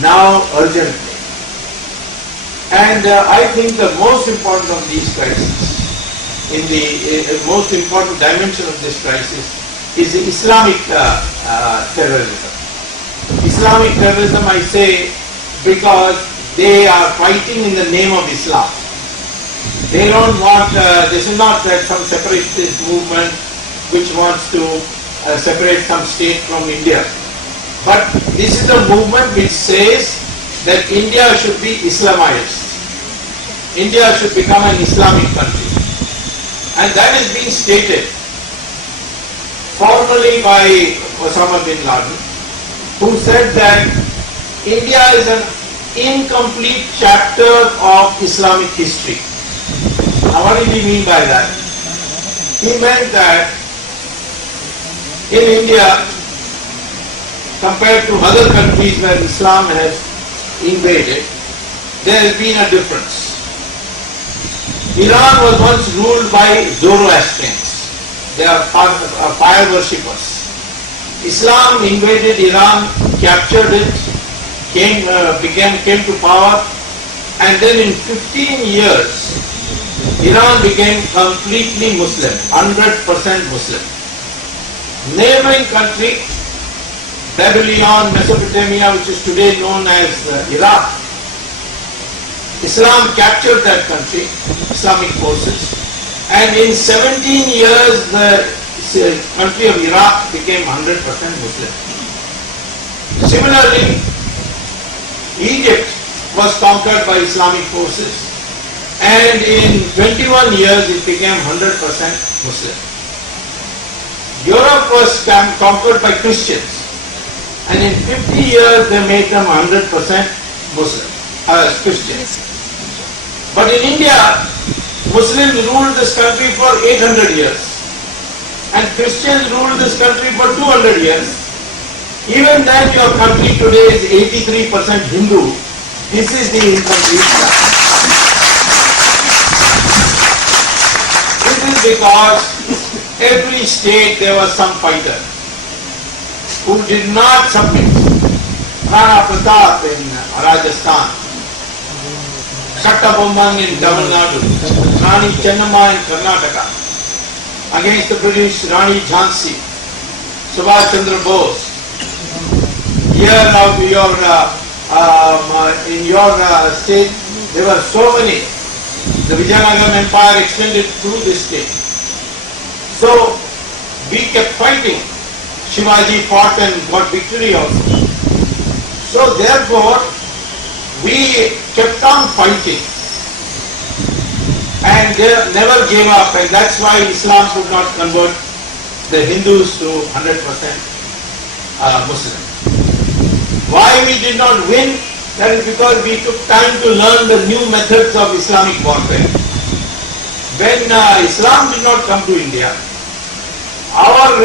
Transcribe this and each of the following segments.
now urgently. And I think the most important of these crises, in the most important dimension of this crisis, is the Islamic terrorism. Islamic terrorism, I say, because they are fighting in the name of Islam. They don't want, this is not that some separatist movement which wants to separate some state from India. But this is a movement which says that India should be Islamized. India should become an Islamic country. And that is being stated formally by Osama bin Laden, who said that India is an incomplete chapter of Islamic history. Now what did he mean by that? He meant that in India, compared to other countries where Islam has invaded, there has been a difference. Iran was once ruled by Zoroastrians. They are fire worshippers. Islam invaded Iran, captured it, came to power, and then in 15 years, Iran became completely Muslim, 100% Muslim. Neighboring country, Babylon, Mesopotamia, which is today known as Iraq, Islam captured that country, Islamic forces, and in 17 years the country of Iraq became 100% Muslim. Similarly, Egypt was conquered by Islamic forces, and in 21 years it became 100% Muslim. Europe was conquered by Christians, and in 50 years they made them 100% Muslim, Christians. But in India, Muslims ruled this country for 800 years, and Christians ruled this country for 200 years. Even then your country today is 83% Hindu. This is the incomplete chapter. This is because every state there was some fighter who did not submit. Rana Pratap in Rajasthan, Kattabomman in Tamil Nadu, Rani Chennamma in Karnataka, against the British Rani Jhansi, Subhash Chandra Bose. Here now in your state there were so many. The Vijayanagaram Empire extended through this state. So we kept fighting. Shivaji fought and got victory also. So therefore we kept on fighting and they never gave up, and that's why Islam could not convert the Hindus to 100% Muslim. Why we did not win? That is because we took time to learn the new methods of Islamic warfare. When Islam did not come to India, our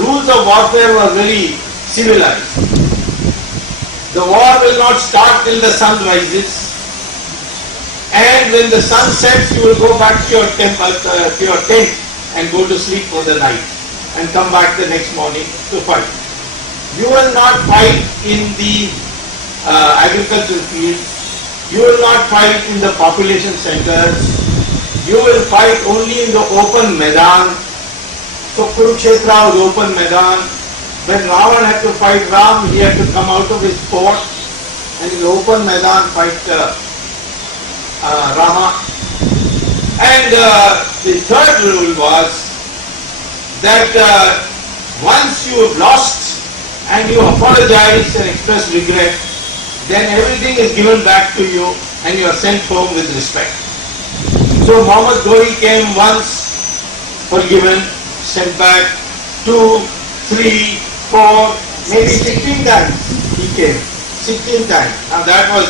rules of warfare were very civilized. The war will not start till the sun rises, and when the sun sets, you will go back to your tent and go to sleep for the night, and come back the next morning to fight. You will not fight in the agricultural fields. You will not fight in the population centers. You will fight only in the open Maidan. So Kurukshetra was open Maidan. When Ravan had to fight Ram, he had to come out of his fort and in the open Maidan fight Rama. And the third rule was that once you have lost and you apologize and express regret, then everything is given back to you and you are sent home with respect. So Muhammad Ghori came once, forgiven, sent back, 2, 3, 4, maybe 16 times he came. 16 times. Now that was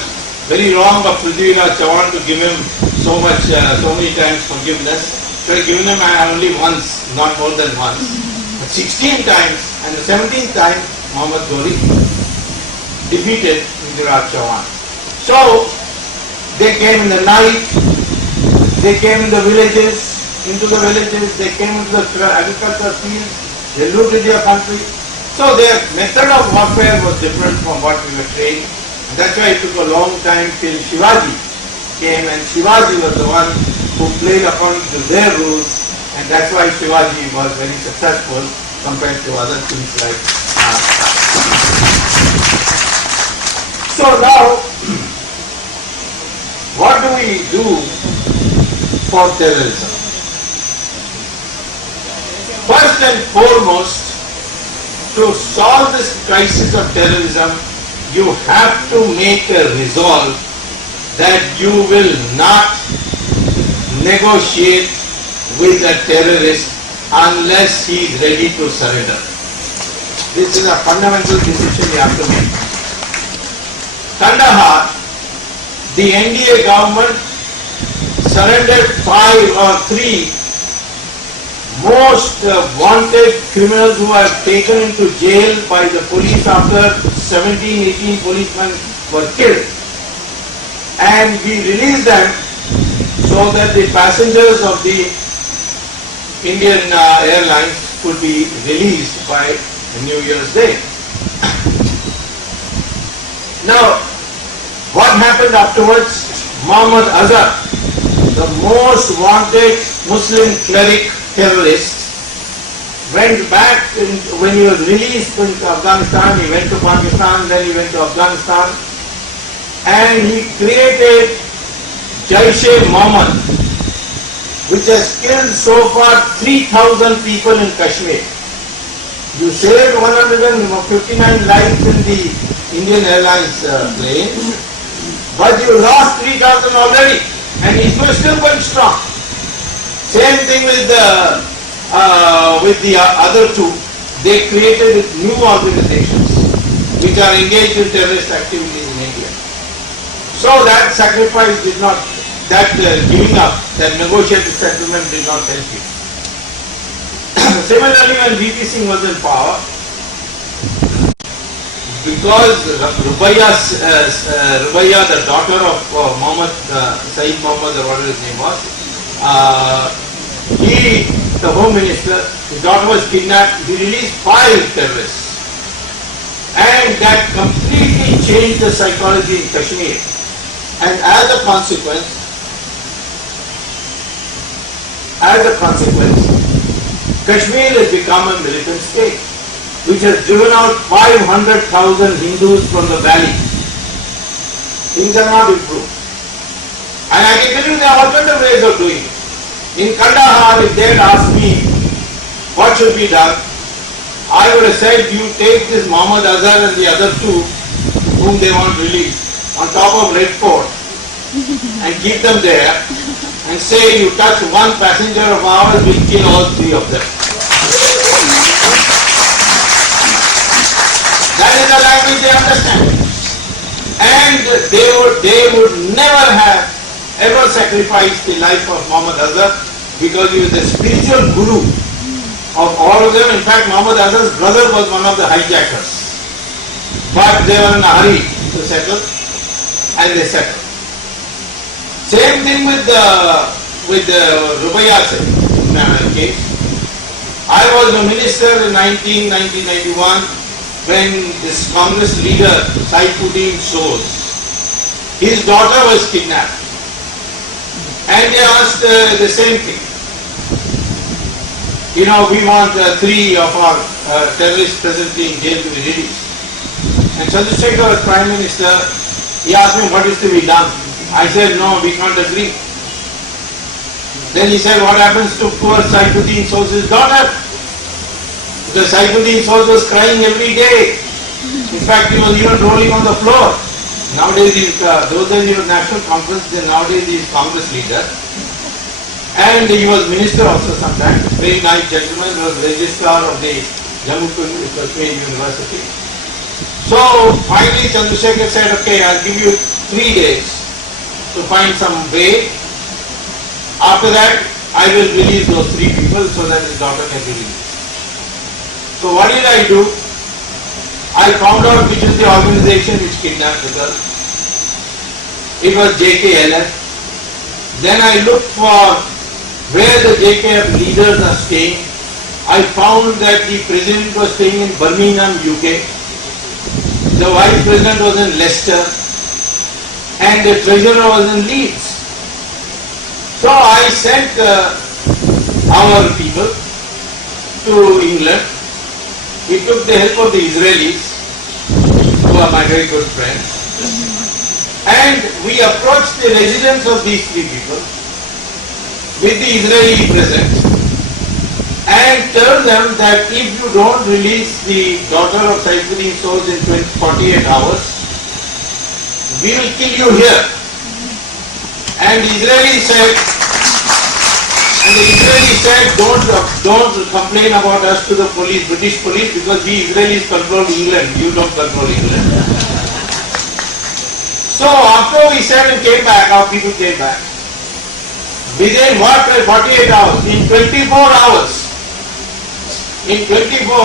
very wrong of Prithviraj Chauhan to give him so many times forgiveness. So I given him only once, not more than once. But 16 times, and the 17th time Muhammad Ghori defeated Prithviraj Chauhan. So they came in the night, they came in the villages, they came into the agricultural fields, they looted their country. So their method of warfare was different from what we were trained, That's why it took a long time till Shivaji came, and Shivaji was the one who played according to their rules, and that's why Shivaji was very successful compared to other things like So now, what do we do for terrorism? First and foremost, to solve this crisis of terrorism, you have to make a resolve that you will not negotiate with a terrorist unless he is ready to surrender. This is a fundamental decision you have to make. Kandahar, the NDA government surrendered 5 or 3 most wanted criminals who were taken into jail by the police after 17-18 policemen were killed. And we released them so that the passengers of the Indian airlines could be released by New Year's Day. Now, what happened afterwards? Muhammad Azhar, the most wanted Muslim cleric terrorist, went back when he was released into Afghanistan. He went to Pakistan, then he went to Afghanistan, and he created Jaish-e-Mohammed, which has killed so far 3,000 people in Kashmir. You saved 159 lives in the Indian Airlines plane, but you lost 3,000 already, and it was still going strong. Same thing with the other two. They created new organizations which are engaged in terrorist activities in India. So that sacrifice did not, giving up, that negotiated settlement did not help you. Similarly, when VP Singh was in power, because Rubaiya, the daughter of Saeed Mohammed, or whatever his name was, the Home Minister, his daughter was kidnapped, he released 5 terrorists. And that completely changed the psychology in Kashmir. And as a consequence, Kashmir has become a militant state, which has driven out 500,000 Hindus from the valley. Things are not improved. And I can tell you there are alternative ways of doing it. In Kandahar, if they had asked me what should be done, I would have said, you take this Muhammad Azhar and the other 2 whom they want released on top of Red Fort and keep them there and say, you touch one passenger of ours, we'll kill all 3 of them. That is the language they understand. And they would never have ever sacrificed the life of Muhammad Azhar because he was the spiritual guru of all of them. In fact, Muhammad Azhar's brother was one of the hijackers. But they were in a hurry to settle, and they settled. Same thing with the Rubaiya case. I was a minister in 1991 when this Congress leader Saifuddin Soz, his daughter was kidnapped. And they asked the same thing. You know, we want 3 of our terrorists presently in jail to be released. And Chandrasekhar was Prime Minister. He asked me what is to be done. I said, no, we can't agree. Then he said, what happens to poor Saifuddin Soz's daughter? Because Saifuddin Soz was crying every day. In fact, he was even rolling on the floor. Nowadays, those days he was National Conference, then nowadays he is Congress leader. And he was minister also sometimes. Very nice gentleman, he was registrar of the Jammu Kashmir University. So finally Chandrasekhar said, okay, I'll give you 3 days to find some way. After that, I will release those 3 people so that his daughter can be released. So what did I do? I found out which is the organization which kidnapped the girl. It was JKLF. Then I looked for where the JKF leaders are staying. I found that the president was staying in Birmingham, UK. The vice president was in Leicester. and the treasurer was in Leeds. So I sent our people to England. We took the help of the Israelis, who are my very good friends, and we approached the residence of these three people with the Israeli present and tell them that if you don't release the daughter of Saifuddin Soz in 48 hours, we will kill you here. And the Israeli said, don't complain about us to the police, British police, because we Israelis control England, you don't control England. So after we said and came back, our people came back. Within 48 hours, in 24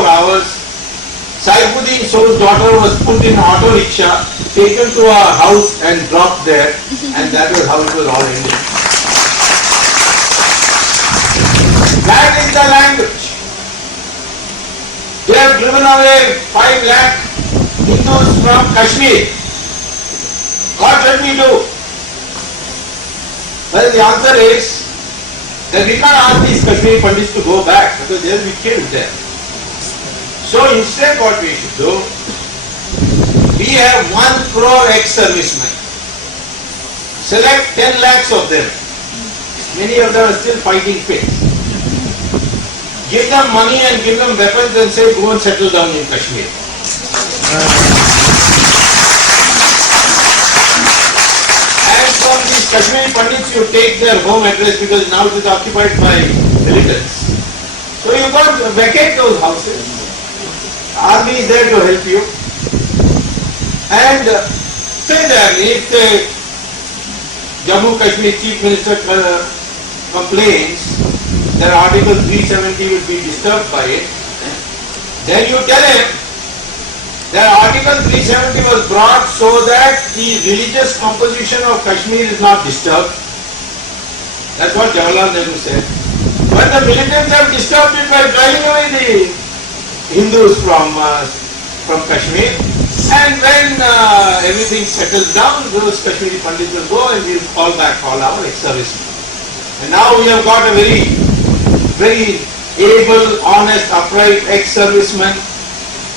hours, Saifuddin Soz's daughter was put in auto rickshaw, taken to our house and dropped there, and that was how it was all ended. That is the language. They have driven away 5 lakh Hindus from Kashmir. What should we do? Well, the answer is that we can't ask these Kashmiri Pandits to go back because they will be killed there. So instead what we should do, we have 1 crore ex-servicemen. Select 10 lakhs of them. Many of them are still fighting fit. Give them money and give them weapons and say go and settle down in Kashmir. And from these Kashmiri Pandits you take their home address because now it is occupied by militants. So you got to vacate those houses. Army is there to help you. And similarly, if the Jammu Kashmir Chief Minister complains that Article 370 will be disturbed by it, then you tell him that Article 370 was brought so that the religious composition of Kashmir is not disturbed. That's what Jawaharlal Nehru said. But the militants have disturbed it by driving away the Hindus from Kashmir, and when everything settles down, those Kashmiri Pandits will go and we will call back all our ex-servicemen. And now we have got a very able, honest, upright ex-serviceman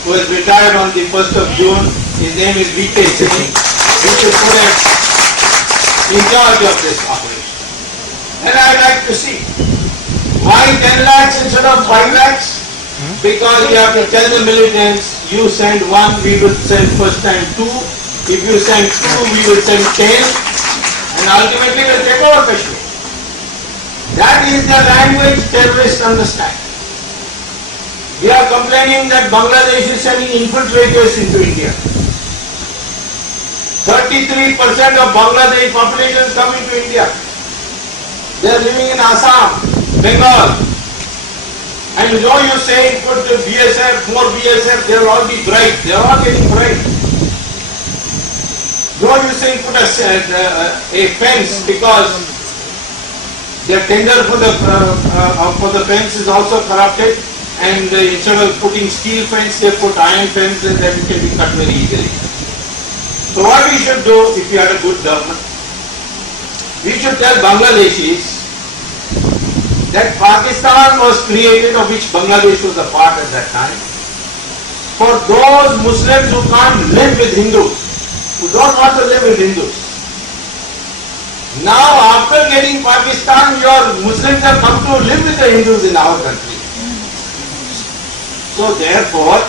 who has retired on the 1st of June. His name is V.K. Singh. We should put him in charge of this operation. And I'd like to see why 10 lakhs instead of 5 lakhs? Because you have to tell the militants, you send 1, we will send first time 2. If you send 2, we will send 10. And ultimately we'll take over Kashmir. That is the language terrorists understand. We are complaining that Bangladesh is sending infiltrators into India. 33% of Bangladesh population is coming to India. They are living in Assam, Bengal. And though you say put the BSF, more BSF, they will all be bright. They are all getting bright. Though you say put a fence because their tender for the fence is also corrupted, and instead of putting steel fence, they put iron fence, and that it can be cut very easily. So what we should do if we had a good government, we should tell Bangladeshis that Pakistan was created, of which Bangladesh was a part at that time, for those Muslims who can't live with Hindus, who don't want to live with Hindus. Now after getting Pakistan, your Muslims have come to live with the Hindus in our country. So therefore,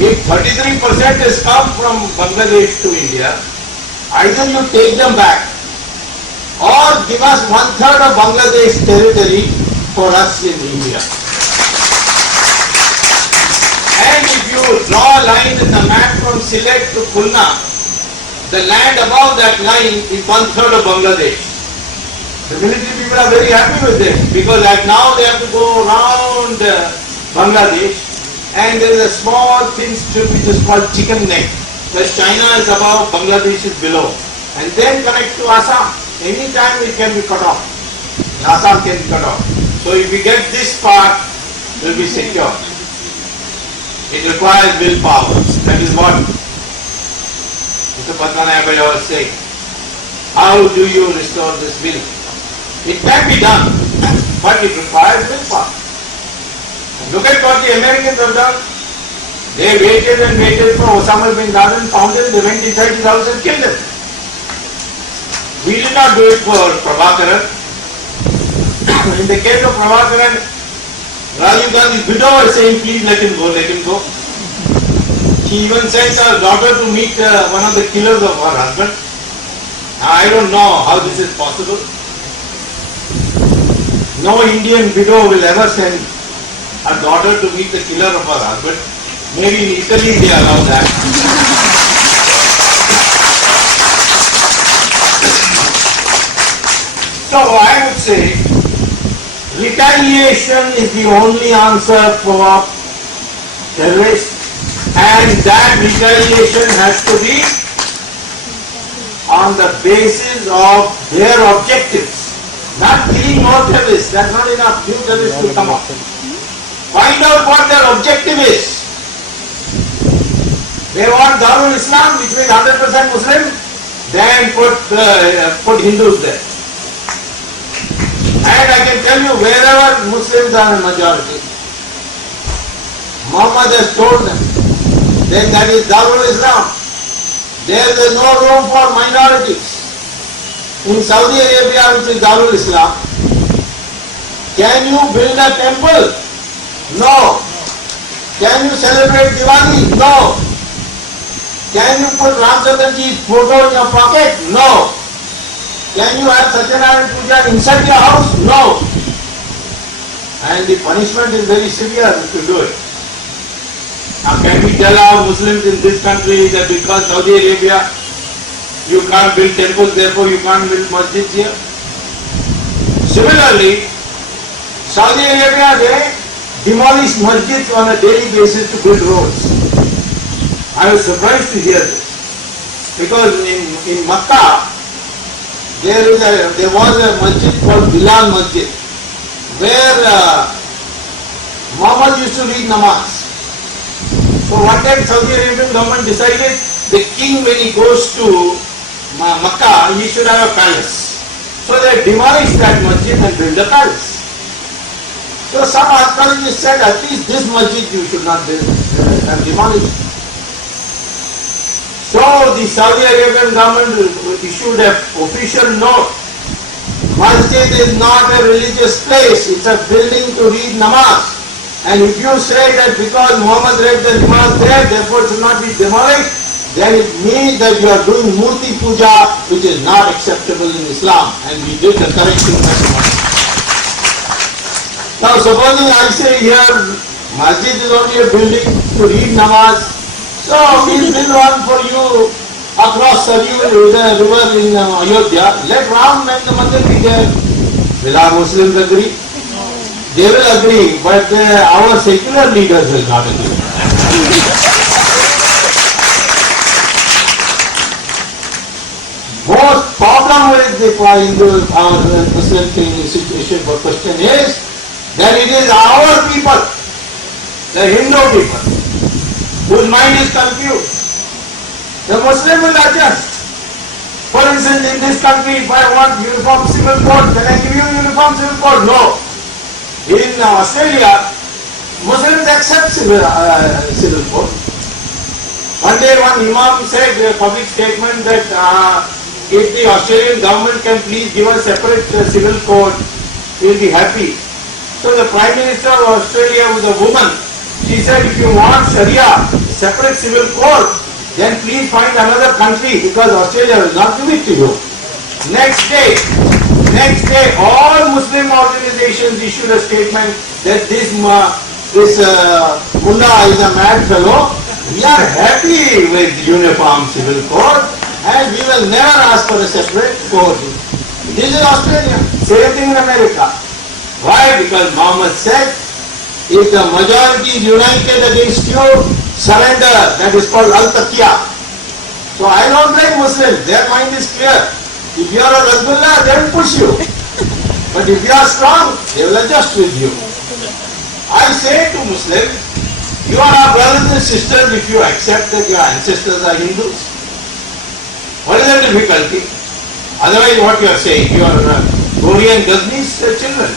if 33% has come from Bangladesh to India, either you take them back or give us 1/3 of Bangladesh territory for us in India. And if you draw a line in the map from Sylhet to Khulna, the land above that line is 1/3 of Bangladesh. The military people are very happy with this because like now they have to go around Bangladesh, and there is a small thin strip which is called Chicken Neck, where China is above, Bangladesh is below, and then connect to Assam. Anytime it can be cut off. Assam can be cut off. So if we get this part, we will be secure. It requires willpower. That is what Mr. Padmanabhai was saying. how do you restore this will? It can be done, but it requires willpower. Look at what the Americans have done. They waited and waited for Osama bin Laden, found him, they went inside his house and killed him. We did not do it for Prabhakaran. In the case of Prabhakaran, Rajiv Gandhi's widow was saying, please let him go, let him go. She even sent her daughter to meet one of the killers of her husband. Now, I don't know how this is possible. No Indian widow will ever send her daughter to meet the killer of her husband. Maybe in Italy they allow that. So I would say retaliation is the only answer for terrorists, and that retaliation has to be on the basis of their objectives. Not killing more terrorists, that's not enough. New terrorists will come up. Find out what their objective is. They want Darul Islam, which means 100% Muslim, then put Hindus there. And I can tell you, wherever Muslims are in majority, Muhammad has told them, then that is Darul Islam. There is no room for minorities. In Saudi Arabia, which is Darul Islam, can you build a temple? No. Can you celebrate Diwali? No. Can you put Ramchandranji's photo in your pocket? No. Can you have Satyanarayana Puja inside your house? No. And the punishment is very severe if you do it. Now can we tell our Muslims in this country that because Saudi Arabia you can't build temples, therefore you can't build masjids here? Similarly, Saudi Arabia, they demolish masjids on a daily basis to build roads. I was surprised to hear this. Because in Makkah, there was a masjid called Bilal Masjid, where Muhammad used to read namaz. So one time Saudi Arabian government decided the king, when he goes to Makkah, he should have a palace. So they demolished that masjid and built a palace. So some archaeologists said, at least this masjid you should not build and demolish. So the Saudi Arabian government issued an official note. Masjid is not a religious place, it's a building to read namaz. And if you say that because Muhammad read the namaz there, therefore it should not be demolished, then it means that you are doing murti puja, which is not acceptable in Islam. And we did the correction. Now supposing I say here, masjid is only a building to read namaz, so we'll build one for you across Saryu, the river in Ayodhya. Let Ram and the mandir be there. Will our Muslims agree? They will agree, but our secular leaders will not agree. Most problem with our Muslim situation for question is that it is our people, the Hindu people, whose mind is confused. The Muslim will adjust. For instance, in this country, if I want uniform civil code, can I give you uniform civil code? No. In Australia, Muslims accept civil code. One day one imam said in a public statement that if the Australian government can please give us separate civil code, we will be happy. So the Prime Minister of Australia was a woman. She said, if you want Sharia, separate civil code, then please find another country because Australia will not give it to you. Next day, all Muslim organizations issued a statement that this mullah is a mad fellow. We are happy with uniform civil code and we will never ask for a separate code. This is Australia. Same thing in America. Why? Because Muhammad said, if the majority is united against you, surrender. That is called al-taqiyya. So I don't blame Muslims. Their mind is clear. If you are a Rasgullah, they will push you. But if you are strong, they will adjust with you. I say to Muslims, you are our brothers and sisters if you accept that your ancestors are Hindus. What is the difficulty? Otherwise what you are saying, you are Gori and Ghaznīs children.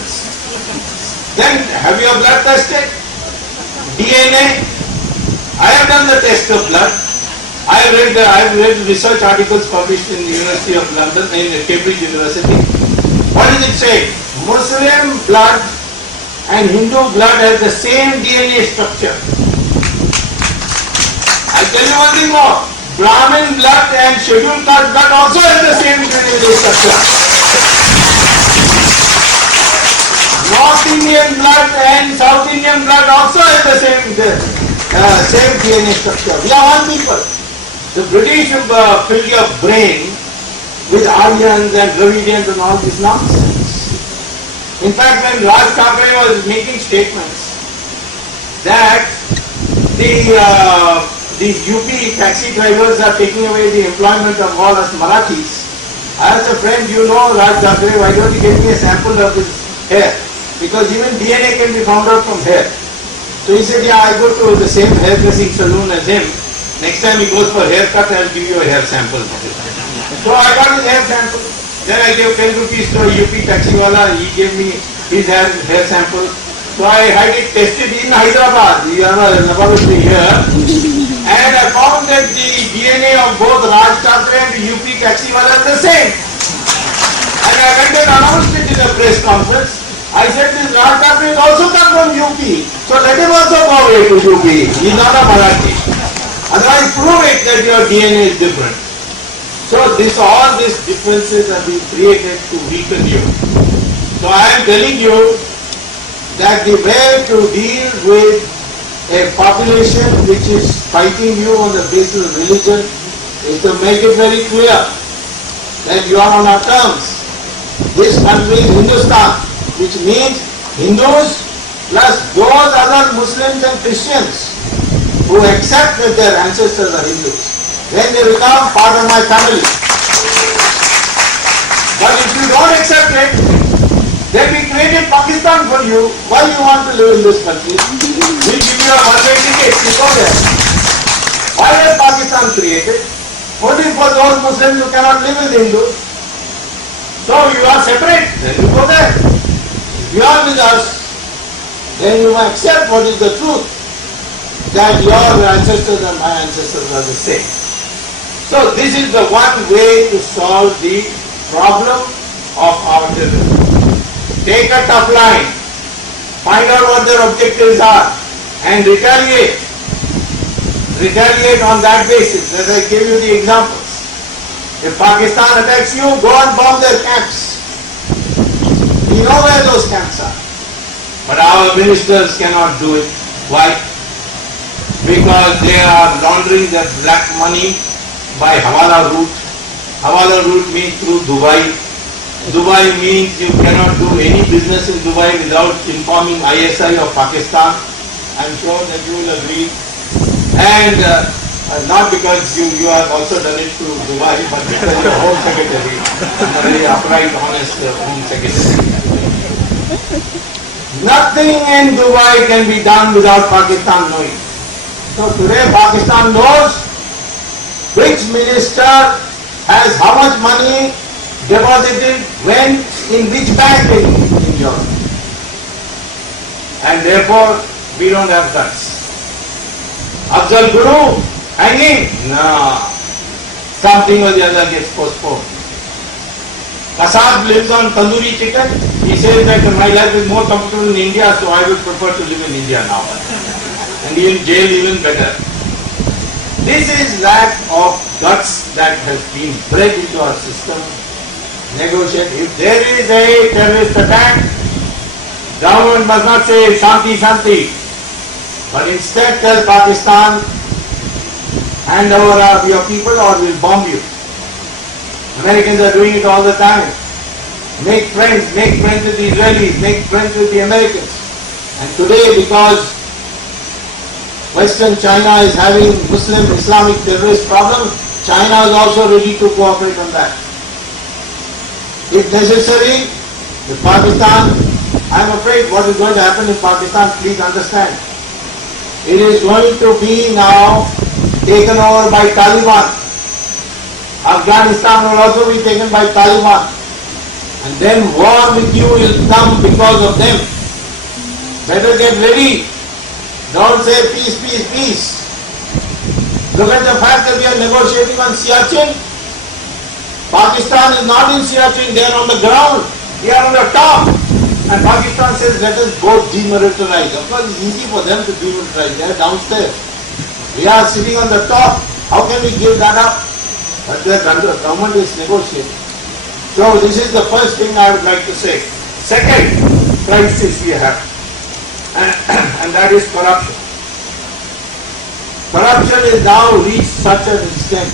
Then have your blood tested? DNA? I have done the test of blood. I have read research articles published in the University of London, in Cambridge University. What does it say? Muslim blood and Hindu blood have the same DNA structure. I tell you one thing more. Brahmin blood and scheduled caste blood also have the same DNA structure. North Indian blood and South Indian blood also have the same DNA structure. We are one people. The British fill your brain with Aryans and Dravidians and all this nonsense. In fact, when Raj Thackeray was making statements that the UP taxi drivers are taking away the employment of all us Marathis, I asked a friend, you know Raj Thackeray, why don't you give me a sample of his hair? Because even DNA can be found out from hair. So he said, yeah, I go to the same hairdressing salon as him. Next time he goes for haircut, I'll give you a hair sample. So I got his hair sample. Then I gave 10 rupees to a UP taxiwala. He gave me his hair sample. So I had it tested in Hyderabad, the laboratory here. And I found that the DNA of both Raj Thackeray and the UP taxiwala is the same. And I went and announced it in a press conference. I said this Raj Thackeray also come from UP. So let him also go away to UP. He is not a Marathi. Otherwise prove it that your DNA is different. So all these differences are being created to weaken you. So I am telling you that the way to deal with a population which is fighting you on the basis of religion is to make it very clear that you are on our terms. This country is Hindustan, which means Hindus plus those other Muslims and Christians who accept that their ancestors are Hindus. Then they become part of my family. But if you don't accept it, then we created Pakistan for you. Why you want to live in this country? We give you a one-way ticket, you go there. Why was Pakistan created? Only for those Muslims who cannot live with Hindus. So you are separate, then you go there. If you are with us, then you accept what is the truth, that your ancestors and my ancestors are the same. So this is the one way to solve the problem of our terrorism. Take a tough line, find out what their objectives are and retaliate. Retaliate on that basis, as I gave you the examples. If Pakistan attacks you, go and bomb their camps. You know where those camps are. But our ministers cannot do it. Why? Because they are laundering their black money by Hawala route. Hawala route means through Dubai. Dubai means you cannot do any business in Dubai without informing ISI of Pakistan. I am sure that you will agree. And not because you have also done it to Dubai, but because your Home Secretary, a very upright, honest Home Secretary. Nothing in Dubai can be done without Pakistan knowing. So today Pakistan knows which minister has how much money deposited when in which bank in Europe. And therefore we don't have guts. Afzal Guru hanging? No. Something or the other gets postponed. Kasab lives on tandoori chicken. He says that my life is more comfortable in India, so I would prefer to live in India now. And in jail even better. This is lack of guts that has been bred into our system. Negotiate. If there is a terrorist attack, government must not say Shanti Shanti, but instead tell Pakistan, hand over your people or we'll bomb you. Americans are doing it all the time. Make friends with the Israelis, make friends with the Americans. And today, because Western China is having Muslim Islamic terrorist problem, China is also ready to cooperate on that. If necessary, with Pakistan, I am afraid what is going to happen in Pakistan, please understand. It is going to be now taken over by Taliban. Afghanistan will also be taken by Taliban. And then war with you will come because of them. Better get ready. Don't say peace, peace, peace. Look at the fact that we are negotiating on Siachen. Pakistan is not in Siachen, they are on the ground. We are on the top. And Pakistan says, let us both demilitarize. Of course, it's easy for them to demilitarize. They are downstairs. We are sitting on the top. How can we give that up? But the government is negotiating. So this is the first thing I would like to say. Second crisis we have, and that is corruption. Corruption is now reached such an extent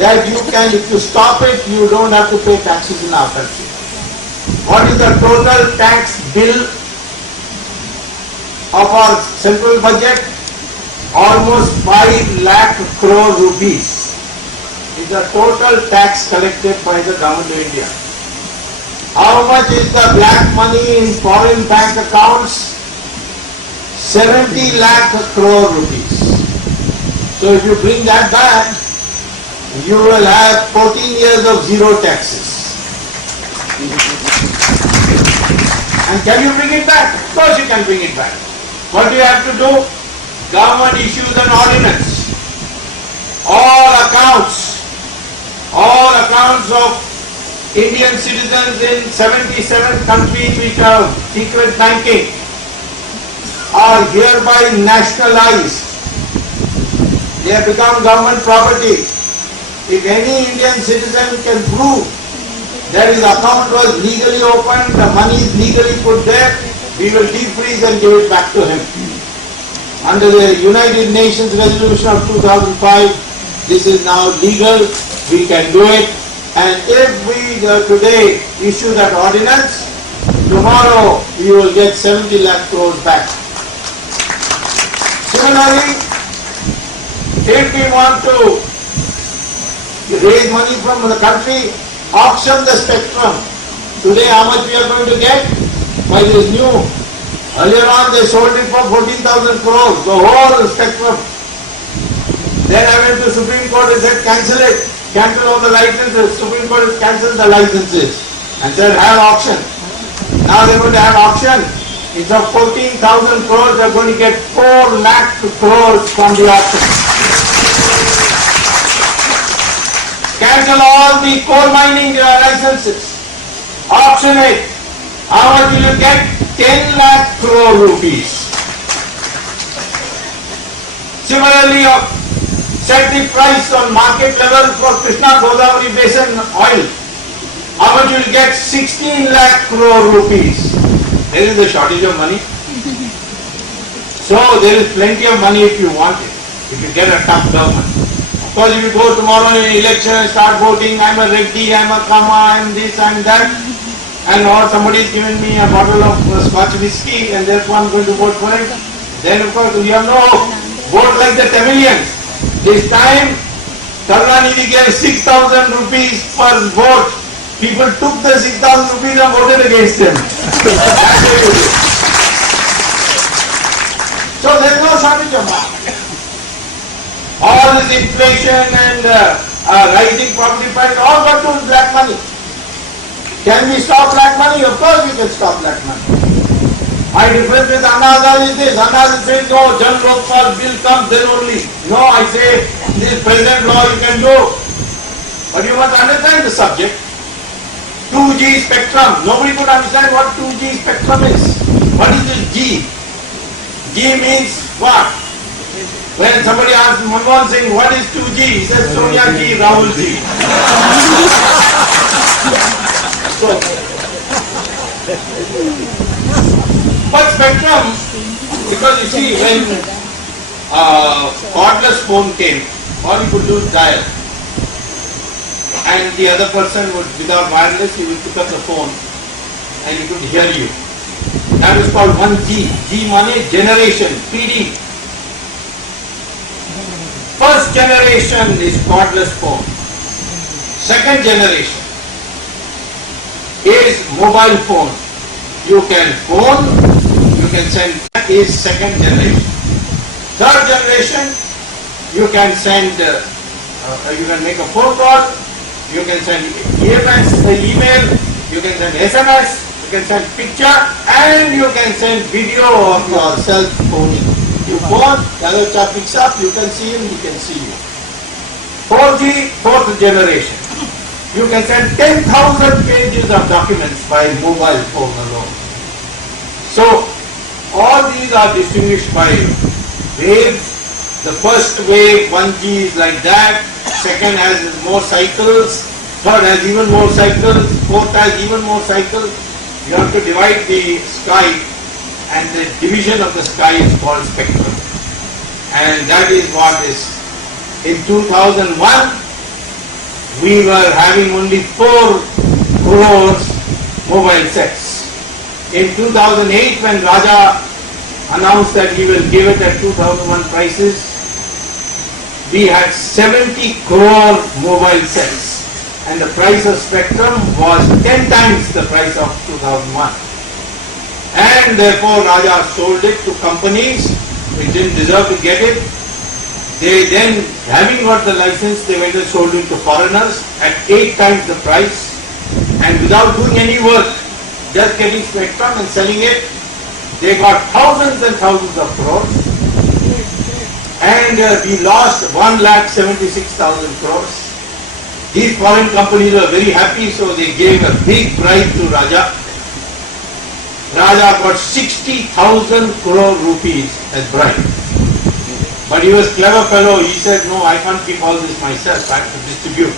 that you can, if you stop it, you don't have to pay taxes in our country. What is the total tax bill of our central budget? Almost 5 lakh crore rupees is the total tax collected by the government of India. How much is the black money in foreign bank accounts? 70 lakh crore rupees. So if you bring that back, you will have 14 years of zero taxes. And can you bring it back? Of course you can bring it back. What do you have to do? Government issues an ordinance. All accounts of Indian citizens in 77 countries which are secret banking are hereby nationalized. They have become government property. If any Indian citizen can prove that his account was legally opened, the money is legally put there, we will defreeze and give it back to him. Under the United Nations resolution of 2005, this is now legal, we can do it. And if we today issue that ordinance, tomorrow you will get 70 lakh crores back. Similarly, if we want to raise money from the country, auction the spectrum. Today how much we are going to get? By this new, earlier on they sold it for 14,000 crores, the whole spectrum. Then I went to Supreme Court and said cancel it, cancel all the licenses. Supreme Court has cancelled the licenses and said have auction. Now they are going to have auction. Instead of 14,000 crores, they are going to get 4 lakh crores from the auction. Cancel all the coal mining licenses. Auction it. How much will you get? 10 lakh crore rupees. Similarly, set the price on market level for Krishna Godavari Basin oil. How much will you get? 16 lakh crore rupees. There is a shortage of money. So there is plenty of money if you want it, if you get a tough government. Of course, if you go tomorrow in an election and start voting, I'm a Reddy, I'm a Kama, I'm this, I'm that, and or somebody is giving me a bottle of Scotch whiskey and therefore I'm going to vote for it, then of course you have no vote like the Tamilians. This time, Karunanidhi gave 6,000 rupees per vote. People took the 6,000 rupees and voted against him. So there is no shortage of money. All this inflation and rising property price, all got to black money. Can we stop black money? Of course we can stop black money. My difference with Anna Azad is this. Anna Azad says, no, Jan Lokpal bill comes then only. No, I say, this present law you can do. But you must understand the subject. 2G spectrum. Nobody could understand what 2G spectrum is. What is this G? G means what? When somebody asks Manmohan Singh, what is 2G? He says, Sonia Ji, Rahul Ji. So, but spectrum, because you see, when cordless phone came, all you could do is dial. And the other person would, without wireless, he would pick up the phone and he could hear you. That is called 1G. G means generation, PD. First generation is cordless phone. Second generation is mobile phone. You can phone, you can send. That is second generation. Third generation, you can send You can make a phone call, you can send email, you can send SMS, you can send picture, and you can send video of yourself phoning. You phone, the other chap picks up, you can see him, he can see you. 4G, fourth generation. You can send 10,000 pages of documents by mobile phone alone. So, all these are distinguished by waves. The first wave, 1G is like that, second has more cycles, third has even more cycles, fourth has even more cycles. You have to divide the sky, and the division of the sky is called spectrum. And that is what is. In 2001, we were having only 4 crores mobile sets. In 2008, when Raja announced that he will give it at 2001 prices, we had 70 crore mobile sets, and the price of spectrum was 10 times the price of 2001. And therefore Raja sold it to companies which didn't deserve to get it. They then, having got the license, they went and sold it to foreigners at 8 times the price, and without doing any work, just getting spectrum and selling it, they got thousands and thousands of crores, and we lost 1,76,000 crores. These foreign companies were very happy, so they gave a big bribe to Raja. Raja got 60,000 crore rupees as bribe. But he was a clever fellow. He said, no, I can't keep all this myself. I have to distribute.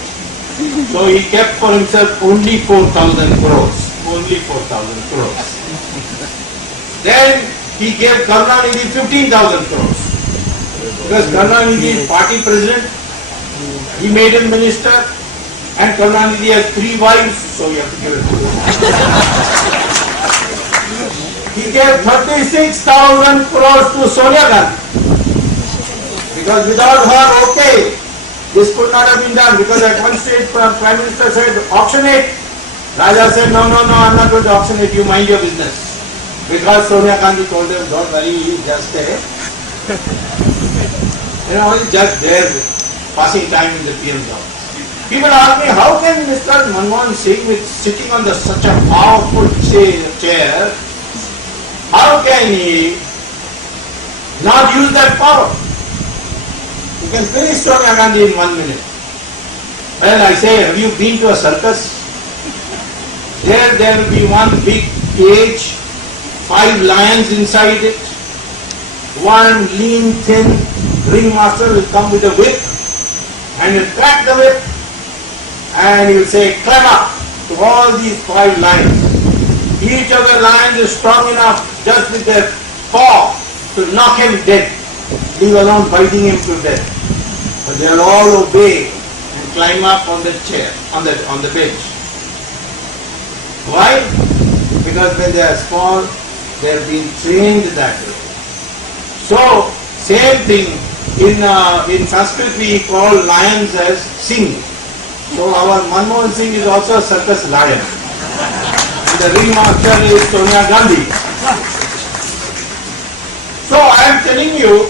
So he kept for himself only 4,000 crores. Only 4,000 crores. Then he gave Karunanidhi 15,000 crores. Because Karunanidhi is party president. He made him minister. And Karunanidhi has 3 wives. So you have to give it to him. He gave 36,000 crores to Sonia Gandhi. Because without her, okay, this could not have been done. Because at one stage, Prime Minister said, auction it. Raja said, no, I'm not going to auction it, you mind your business. Because Sonia Gandhi told him, don't worry, he's just there. He's just there, passing time in the PM's office. People ask me, how can Mr. Manmohan Singh, with sitting on such a powerful chair, how can he not use that power? You can finish Sonia Gandhi in 1 minute. Well, I say, have you been to a circus? There will be one big cage, 5 lions inside it. One lean, thin ringmaster will come with a whip and he'll crack the whip and he will say, climb up to all these 5 lions. Each of the lions is strong enough just with their paw to knock him dead, leave alone biting him to death. But they will all obey and climb up on the chair, on the bench. Why? Because when they are small, they have been trained that way. So, same thing, in Sanskrit we call lions as Singh. So our Manmohan Singh is also a circus lion. And the ringmaster is Sonia Gandhi. So I am telling you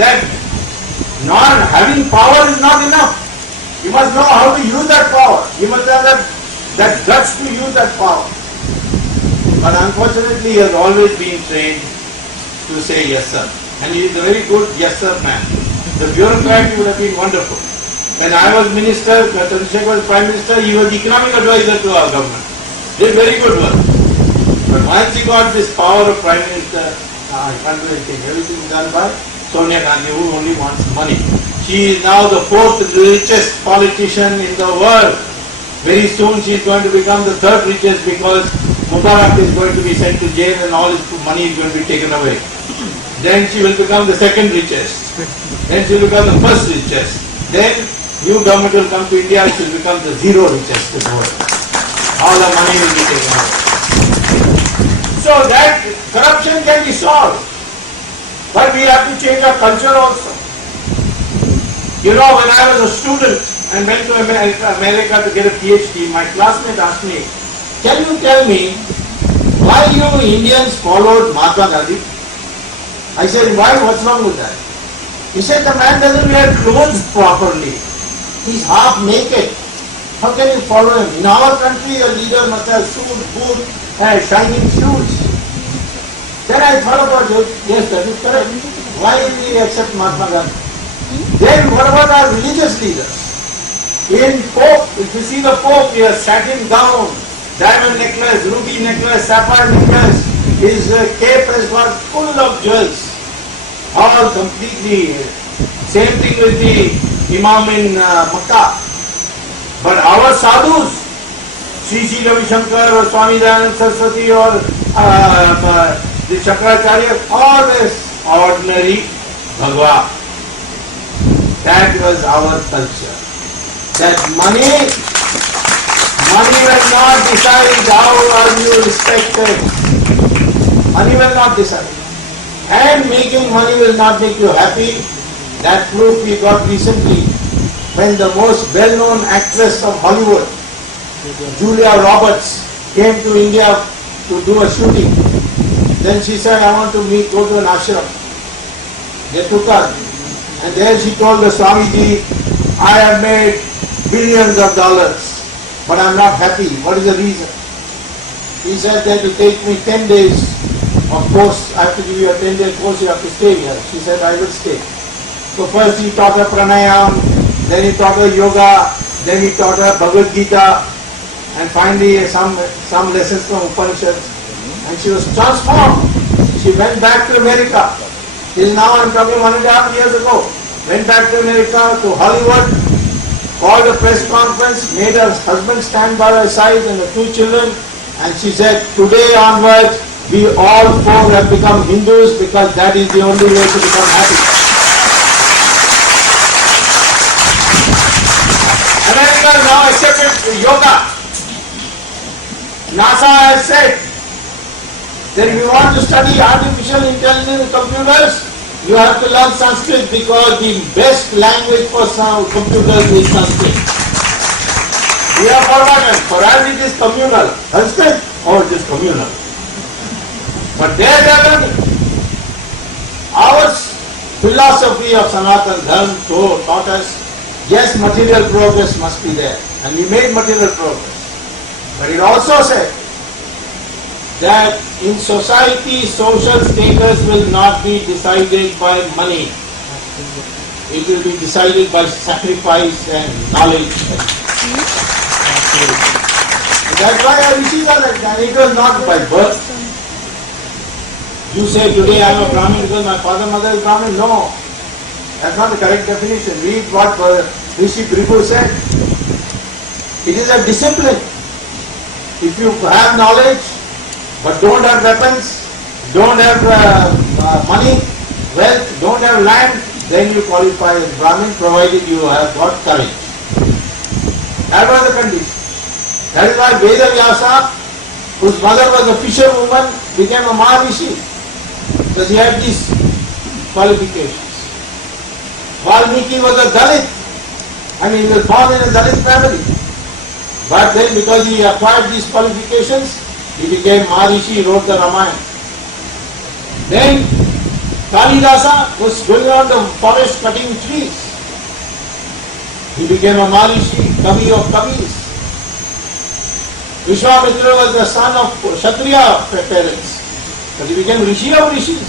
that not having power is not enough. You must know how to use that power. You must have that guts to use that power. But unfortunately he has always been trained to say yes sir. And he is a very good yes sir man. The bureaucrat would have been wonderful. When I was minister, Chandrasekhar was prime minister, he was economic advisor to our government. Did very good work. But once he got this power of prime minister, I can't do anything. Everything is done by Sonia Gandhi, who only wants money. She is now the 4th richest politician in the world. Very soon she is going to become the 3rd richest because Mubarak is going to be sent to jail and all his money is going to be taken away. Then she will become the 2nd richest. Then she will become the 1st richest. Then new government will come to India and she will become the 0 richest in the world. All the money will be taken away. So that corruption can be solved. But we have to change our culture also. You know, when I was a student and went to America to get a PhD, my classmate asked me, can you tell me why you Indians followed Mahatma Gandhi? I said, why? What's wrong with that? He said, the man doesn't wear clothes properly. He's half naked. How can you follow him? In our country, a leader must have shoes, boots, and shining shoes. Then I thought about it. Yes, that is correct. Why will we accept Mahatma Gandhi? Then what about our religious leaders? In Pope, if you see the Pope, he has satin gown, diamond necklace, ruby necklace, sapphire necklace. His cape has got full of jewels. All completely. Same thing with the Imam in Makkah. But our sadhus, Sri Ravi Shankar or Swamy Saraswati or the Shankaracharya, always ordinary Bhagwa. That was our culture. That money will not decide how are you respected. Money will not decide. And making money will not make you happy. That proof we got recently when the most well-known actress of Hollywood, Julia Roberts, came to India to do a shooting. Then she said, I want to go to an ashram. They took her. And there she told the Swamiji, I have made billions of dollars, but I am not happy. What is the reason? He said that it will take me 10 days of course. I have to give you a 10-day course, you have to stay here. She said, I will stay. So first he taught her pranayam, then he taught her yoga, then he taught her Bhagavad Gita, and finally some lessons from Upanishads. And she was transformed. She went back to America. Till now I am talking 1.5 years ago. Went back to America, to Hollywood, called a press conference, made her husband stand by her side and the 2 children, and she said, today onwards, we all 4 have become Hindus because that is the only way to become happy. America has now accepted yoga. NASA has said that if you want to study artificial intelligence and computers, you have to learn Sanskrit because the best language for computers is Sanskrit. We have forgotten, for us it is communal. Sanskrit, oh it is communal. But there they are learning. Our philosophy of Sanatana Dharma taught us, yes, material progress must be there. And we made material progress. But it also said that in society, social status will not be decided by money. It will be decided by sacrifice and knowledge. That's why our rishis are like that. It was not by birth. You say today I am a Brahmin because my father mother is Brahmin. No. That's not the correct definition. Read what Rishi Bribu said. It is a discipline. If you have knowledge, but don't have weapons, don't have money, wealth, don't have land, then you qualify as Brahmin, provided you have got courage. That was the condition. That is why Veda Vyasa, whose mother was a fisherwoman, became a Maharishi, because he had these qualifications. Valmiki was a Dalit, he was born in a Dalit family. But then because he acquired these qualifications, he became Maharishi, wrote the Ramayana. Then Kalidasa was going around the forest cutting trees. He became a Maharishi, Kavi of Kavis. Vishwamitra was the son of Kshatriya parents, but he became Rishi of Rishis.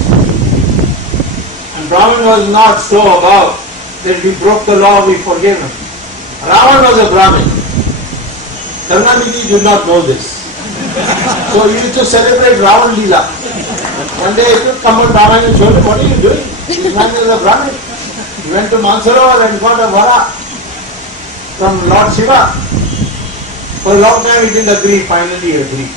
And Brahman was not so above that if he broke the law, we forgave him. Ravan was a Brahmin. Karunanidhi did not know this. So he used to celebrate Ravan Leela. One day he took Kamal Brahman and showed him, what are you doing? This man is a Brahmin. He went to Mansarovar and got a vara from Lord Shiva. For a long time he didn't agree, finally he agreed.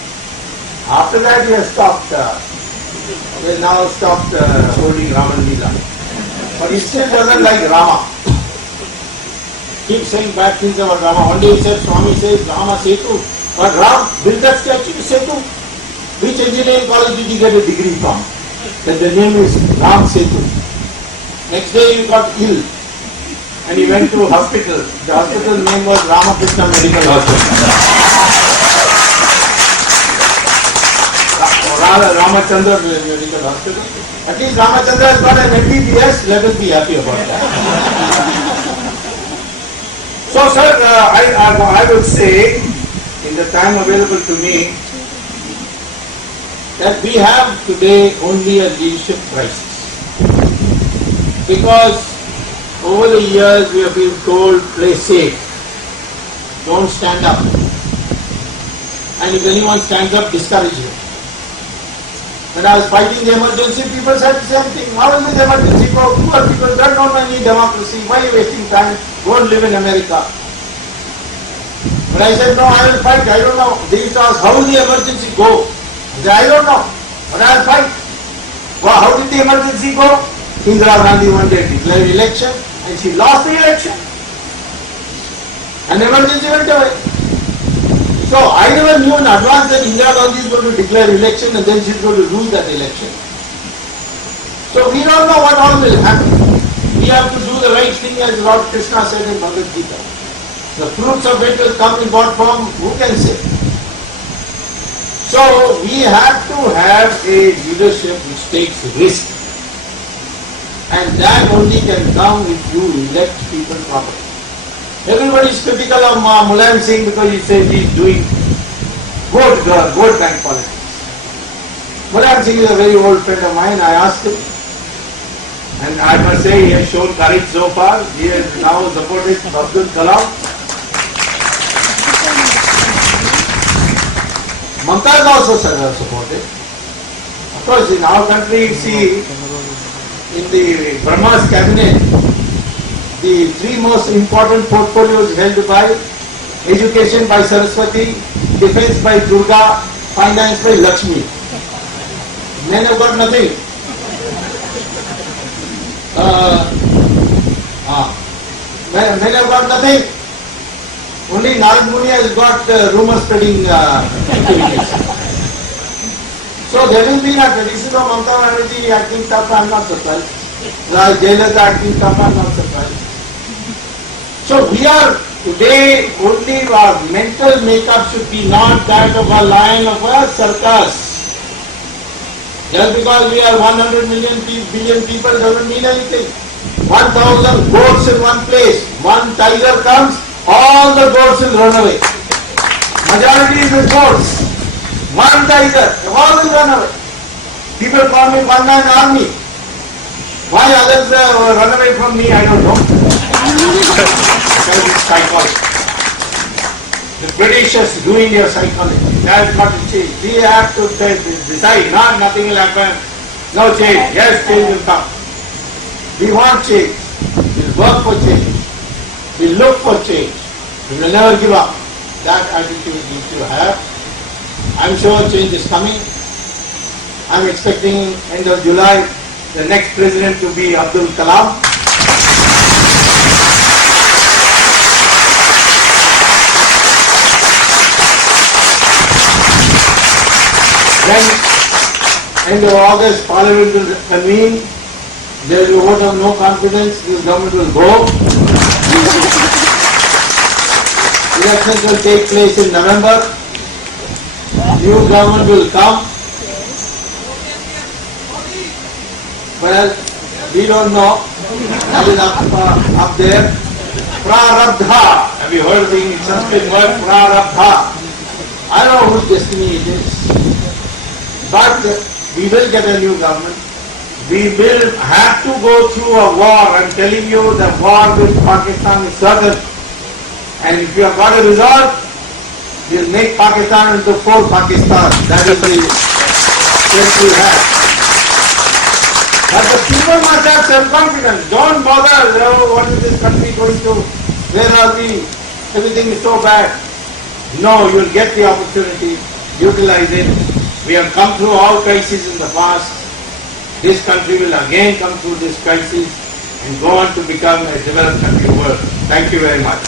After that he has stopped, he has now stopped holding Ravan Leela. But he still doesn't like Rama. Keep saying bad things about Rama. One day he said, Swamy says Rama Setu. But Ram built that statue to Setu. Which engineering college did he get a degree from? That the name is Ram Setu. Next day he got ill and he went to hospital. The hospital name was Ramakrishna Medical Hospital. Rather Ramachandra Medical Hospital. At least Ramachandra has got an MBBS. Let us be happy about that. So So sir, I would say, in the time available to me, that we have today only a leadership crisis. Because over the years we have been told, play safe, don't stand up. And if anyone stands up, discourage him. When I was fighting the emergency, people said the same thing. How will this emergency go? Poor people don't know any democracy. Why are you wasting time? Go and live in America. But I said, no, I will fight. I don't know. They used to ask, how will the emergency go? I said, I don't know. But I will fight. Well, how did the emergency go? Indira Gandhi one day declared election and she lost the election. And the emergency went away. So I never knew in advance that Indira Gandhi is going to declare election and then she is going to lose that election. So we don't know what all will happen. We have to do the right thing as Lord Krishna said in Bhagavad Gita. The fruits of it will come in what form? Who can say? So we have to have a leadership which takes risk. And that only can come if you elect people properly. Everybody is critical of Mulayam Singh because he says he is doing vote bank politics. Mulayam Singh is a very old friend of mine. I asked him, and I must say he has shown courage so far. He has now supported Abdul Kalam. Mamta is also supported. Of course, in our country, you see, in the Brahma's cabinet, the three most important portfolios held by education by Saraswati, defense by Durga, finance by Lakshmi. Men have got nothing. Men have got nothing. Only Narad Muni has got rumor spreading activities. So there will be a tradition of Mamata Banerjee acting tough, I am not surprised. Raj Jayalalitha acting tough, I am not surprised. So we are today, only our mental makeup should be not that of a lion of a circus. Just because we are 100 billion people doesn't mean anything. 1,000 goats in one place, one tiger comes, all the goats will run away. Majority is the goats. One tiger, all will run away. People call me one man army. Why others run away from me, I don't know. Because it's psychology. The British is doing your psychology. That's got to change. We have to decide, nothing will happen. No change. Yes, change will come. We want change. We'll work for change. We'll look for change. We will never give up. That attitude we need to have. I'm sure change is coming. I'm expecting end of July the next president to be Abdul Kalam. Then end of August Parliament will convene. There will be a vote of no confidence. This government will go. Elections will take place in November. New government will come. Well, we don't know. That is up there. Prarabdha. Have you heard the Sanskrit word Prarabdha? I don't know whose destiny it is. But we will get a new government. We will have to go through a war. I am telling you, the war with Pakistan is certain. And if you have got a resolve, we will make Pakistan into four Pakistan. That is the strength we have. But the people must have self-confidence. Don't bother, what is this country going to? Where are we? Everything is so bad. No, you will get the opportunity. Utilize it. We have come through all crises in the past. This country will again come through this crisis and go on to become a developed country world. Thank you very much.